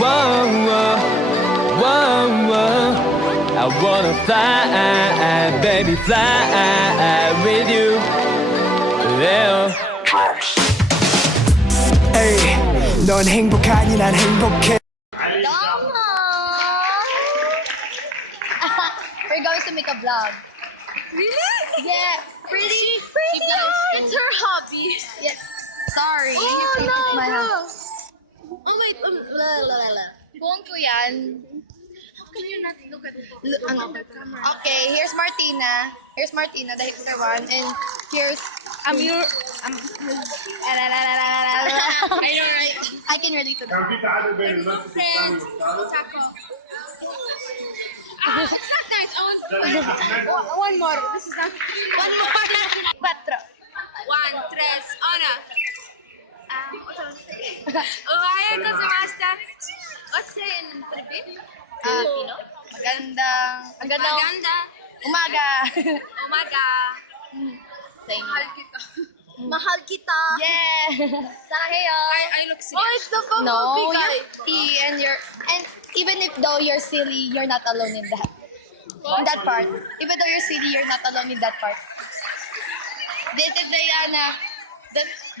Whoa, whoa, whoa, whoa. I wanna fly, baby, fly with you. Yeah. Ay, 넌 행복하니 난 행복해. We're going to make a vlog. Really? Yeah, pretty. It's her hobby. Yes. Sorry. Oh, It's no, my no. house. Oh, wait. Phone ko yan. How can you not look at Ano? the camera? Okay, here's Martina. Here's Martina, the hipster one. And here's I know, right? I can relate to that. Friends. Taco. It's not nice. One more. This is not. One more. Cuatro. One, tres, una. Ohio gozaimasu. What's it in Philippine? Pino? Magandang Maganda. umaga. Umaga. Sa inyo. Mahal kita. Mahal kita. Yeah. Saheyo. I look silly. Oh, it's the No, bumblebee guy. you're pretty and even if though you're silly, you're not alone in that. In that part. Even though you're silly, you're not alone in that part. This is Diana.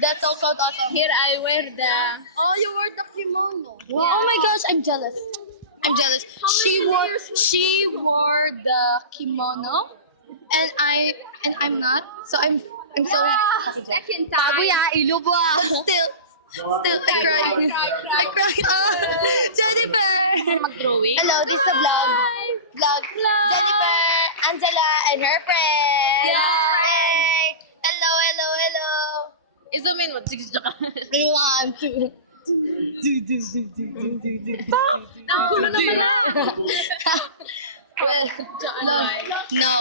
That's also awesome. Here I wear the. Oh, you wore the kimono. Wow. Oh my gosh, I'm jealous. I'm jealous. many layers was She wore the kimono, and I'm not. So I'm so. Second time. But still, I cry. I cry. Jennifer. Mag-drawing. Hello, this is a vlog. Jennifer, Angela, and her friend. Yeah. Hey. Hello. I-zoom in mo. Sige, ka. We want to. Nagulo naman na. No.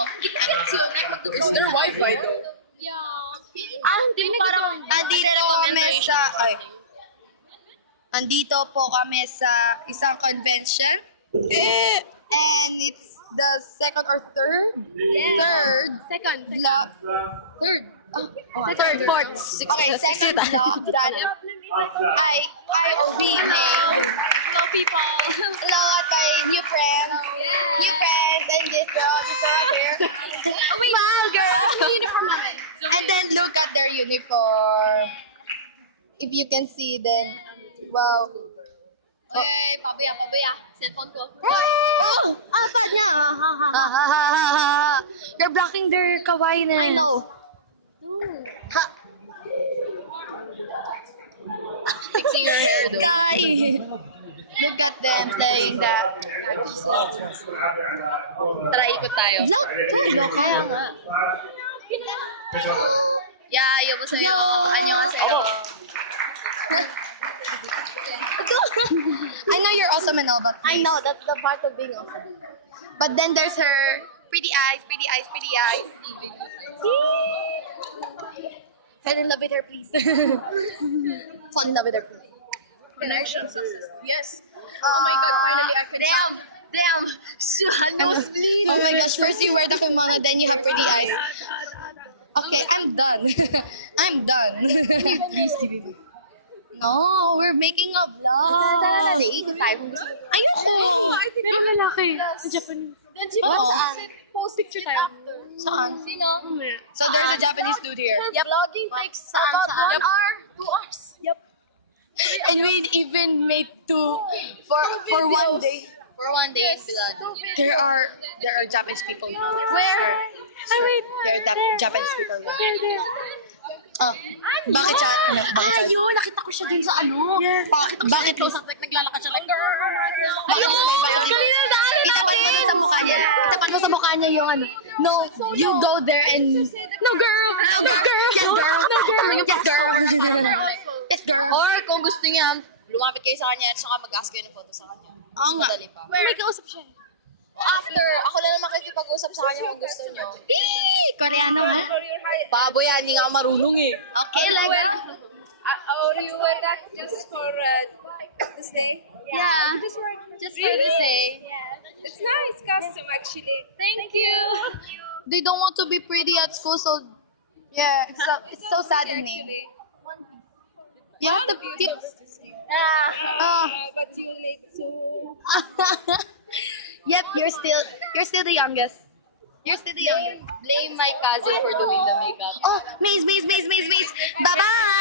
Is there Wi-Fi though? Hindi mo parang... Andito po kami sa isang convention. And it's the second or third? Second. Third. Third, fourth, sixth. Okay, second vlog that I will be making. Hello, people. Hello at my new friends. New friends and this girl right here. Wow, girl. Uniform namin. And then look at their uniform. If you can see, then wow. Hey, pabuya. Cellphone ko. Oh! Saad niya. You're blocking their kawaii na. I know. Ha. Fixing your hair though. Guy. Look at them playing that. Tara, ikot tayo. Kaya nga. Yeah, 여보세요. 안녕하세요. I know you're also Manal, but I know that's the part of being awesome. But then there's her pretty eyes. Fall in love with her, please. Fall in love with her, please. Connections. Yes. Oh my God, finally I could Damn. Oh my gosh, first you wear the kimono, then you have pretty eyes. Okay, I'm done. I'm done. No, we're making a vlog. Ikot tayo kung gusto. Ayoko! Yung lalaki. Japanese. Oo. Post picture tayo. Saan? Sino? So there's a Japanese dude here. Yep. Vlogging takes Saan? about 1 Yep. hour, 2 hours. Yep. And we even made two for one day. For 1 day in Bilad. There are Japanese people. Where? Wait. There are Japanese people. Oh. Bakit siya? Bakit siya? Nakita ko siya dun sa ano. Yes. Bakit Close up, like naglalakad siya like, girl. Ayun! Kanina daanan Itapat mo natin. sa mukha niya. Itapat mo sa mukha niya yung ano. No, you go there and... No, girl. No, girl. Yes, girl. No, girl. Yes, girl. Yes, girl. Or kung gusto niya, lumapit kayo sa kanya at saka mag-ask kayo ng photo sa kanya. Oo nga. Madali pa. May kausap siya. After, ako na naman makikipag-usap sa kanya kung gusto niyo. Koreano, ha? Baboy, hindi nga ako marunong eh. Okay, like... Or you wear that just for this day? Yeah. Just for Just for this day. Yeah. It's nice costume actually. Thank you. They don't want to be pretty at school, so... Yeah, it's so saddening. Actually. You have to keep... But you need to. Yep, you're still the youngest. You're still the youngest. Blame my cousin for doing the makeup. Oh, Maze. Bye-bye!